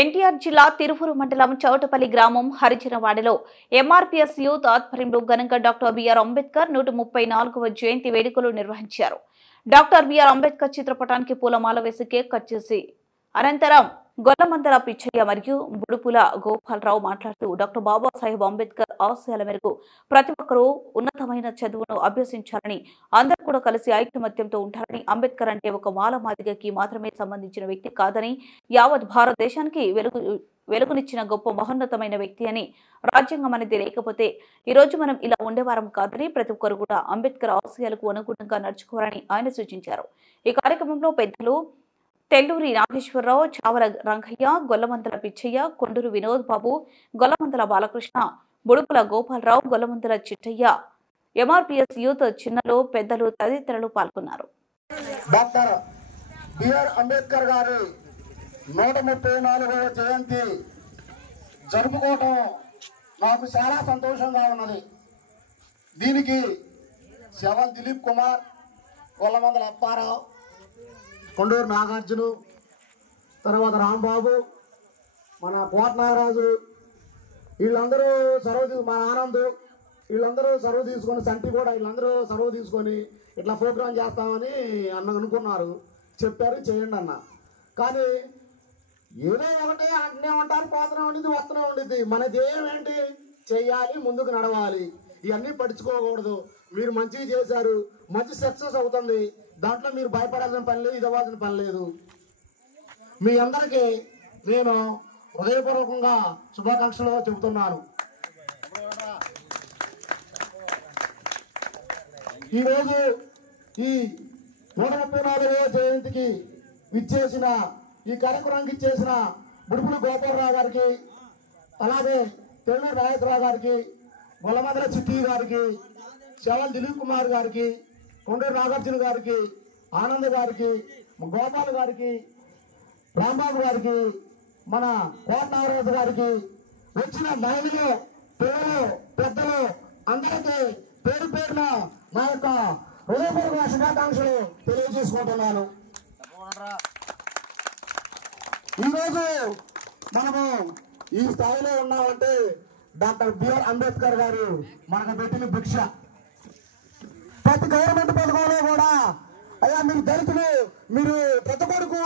ఎన్టీఆర్ జిల్లా తిరువూరు మండలం చౌటపల్లి గ్రామం హరిజనవాడలో ఎంఆర్పీఎస్ యూత్ ఆధ్వర్యంలో ఘనంగా డాక్టర్ బిఆర్ అంబేద్కర్ 134వ జయంతి వేడుకలు నిర్వహించారు. డాక్టర్ బిఆర్ అంబేద్కర్ చిత్రపటానికి పూలమాల వేసి కేక్ కట్ చేసి అనంతరం గొల్లమందల పిచ్చయ్య మరియు బుడుపుల గోపాలరావు మాట్లాడుతూ డాక్టర్ బాబాసాహెబ్ అంబేద్కర్ ఆశయాల మేరకు ప్రతి ఒక్కరూ ఉన్నతమైన చదువును అభ్యసించాలని, అందరూ కూడా కలిసి ఐకమత్యంతో ఉంటారని, అంబేద్కర్ అంటే ఒక మాలమాదిగకి మాత్రమే సంబంధించిన వ్యక్తి కాదని, యావత్ భారతదేశానికి వెలుగునిచ్చిన గొప్ప మహోన్నతమైన వ్యక్తి అని, రాజ్యాంగం అనేది లేకపోతే ఈ రోజు మనం ఇలా ఉండేవారం కాదని, ప్రతి ఒక్కరు కూడా అంబేద్కర్ ఆశయాలకు అనుగుణంగా నడుచుకోవాలని ఆయన సూచించారు. ఈ కార్యక్రమంలో పెద్దలు తెల్లూరి నాగేశ్వరరావు, చావల రంగయ్య, గొల్లమందల పిచ్చయ్య, కొండూరు వినోద్ బాబు, గొల్లమందల బాలకృష్ణ, బుడుపుల గోపాలరావు, గొల్లమందల చిట్టయ్య, ఎంఆర్పీఎస్ యూత్ చిన్నలు, పెద్దలు తదితరులు పాల్గొన్నారు. డాక్టర్ బిఆర్ అంబేద్కర్ గారి 134వ జయంతి జరుపుకోవటం నాకు చాలా సంతోషంగా ఉన్నది. దీనికి శవల్ దిలీప్ కుమార్, గొల్లమందల అప్పారావు, కొండూరు నాగార్జున, తర్వాత రాంబాబు, మన కోట నాగరాజు, వీళ్ళందరూ సర్వ మన ఆనంద్, వీళ్ళందరూ సర్వ తీసుకొని, సంటి కూడా వీళ్ళందరూ సర్వ తీసుకొని ఇట్లా ప్రోగ్రాం చేస్తామని అనుకున్నారు. చెప్పారు చేయండి అన్న. కానీ ఏదో ఒకటే అంటనే ఉంటారు, పోతూనే ఉండిద్ది, వస్తూనే ఉండిద్ది. మన ధ్యేయం ఏంటి? చెయ్యాలి, ముందుకు నడవాలి. ఇవన్నీ పట్టించుకోకూడదు. మీరు మంచిగా చేశారు, మంచి సక్సెస్ అవుతుంది. దాంట్లో మీరు భయపడాల్సిన పని లేదు, ఇది అవ్వాల్సిన పని లేదు. మీ అందరికీ నేను హృదయపూర్వకంగా శుభాకాంక్షలు చెబుతున్నాను. ఈరోజు ఈ 134వ జయంతికి ఇచ్చేసిన, ఈ కార్యక్రమానికి ఇచ్చేసిన బుడుపుల గోపాలరావు గారికి, అలాగే తెల్లూరు నాగేశ్వరరావు గారికి, గొల్లమందల చిట్టి గారికి, శవల్ దిలీప్ కుమార్ గారికి, కొండూరు నాగార్జున గారికి, ఆనంద్ గారికి, గోపాల్ గారికి, రాంబాబు గారికి, మన కోట నాగరాజు గారికి, వచ్చిన మహిళలు, పిల్లలు, పెద్దలు అందరికీ పేరు పేరున నా యొక్క హృదయపూర్వక శుభాకాంక్షలు తెలియజేసుకుంటున్నాను. ఈరోజు మనము ఈ స్థాయిలో ఉన్నామంటే డాక్టర్ బిఆర్ అంబేద్కర్ గారు మనకు పెట్టిన భిక్ష. ప్రతి గవర్నమెంట్ పథకంలో కూడా అయ్యా మీరు దళితులు, మీరు పెద్ద కొడుకు,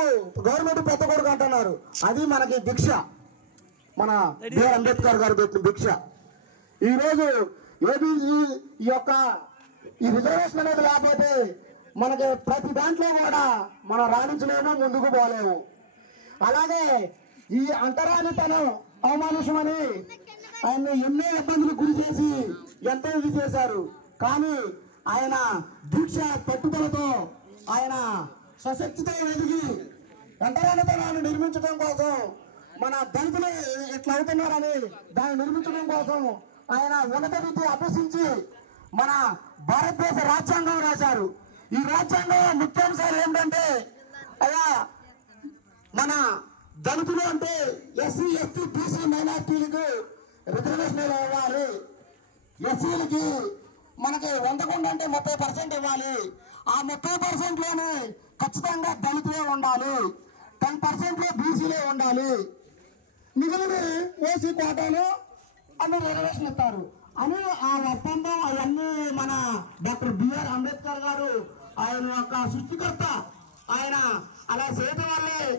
గవర్నమెంట్ పెద్ద కొడుకు అంటున్నారు. అది మనకి భిక్ష, మన బిఆర్ అంబేద్కర్ గారు పెట్టిన భిక్ష. ఈరోజు ఏబీసీ ఈ రిజర్వేషన్ అనేది లేకపోతే మనకి ప్రతి దాంట్లో కూడా మనం రాణించలేము, ముందుకు పోలేము. అలాగే ఈ అంతరానితనం, అవమానుషమని ఆయన ఎన్నో ఇబ్బందులు గురి చేసి ఎంతో ఇది చేశారు. కానీ ఆయన దీక్ష పట్టుదలతో, ఆయన స్వశక్తితో ఎదిగి అంతరానితనాన్ని నిర్మించడం కోసం, మన దళితులు ఇట్లా అవుతున్నారని దాన్ని నిర్మించడం కోసం ఆయన ఉన్నత విద్య అభ్యసించి మన భారతదేశ రాజ్యాంగం రాశారు. ఈ రాజ్యాంగం ముఖ్యాంశాలు ఏంటంటే, అలా మన దళితులు అంటే ఎస్సీ, ఎస్టీ, బీసీ మైనార్టీలకు రిజర్వేషన్ ఇవ్వాలి. ఎస్సీలకి మనకి 100 అంటే 30% ఇవ్వాలి. ఆ 30%లోనే ఖచ్చితంగా దళితులే ఉండాలి, 10% బీసీలే ఉండాలి, మిగిలిన ఓసీ కోటాలో అన్ని రిజర్వేషన్ ఇస్తారు అని ఆ ఒప్పందం అవన్నీ మన డాక్టర్ బిఆర్ అంబేద్కర్ గారు, ఆయన యొక్క సృష్టికర్త, ఆయన అలా చేయటం వల్లే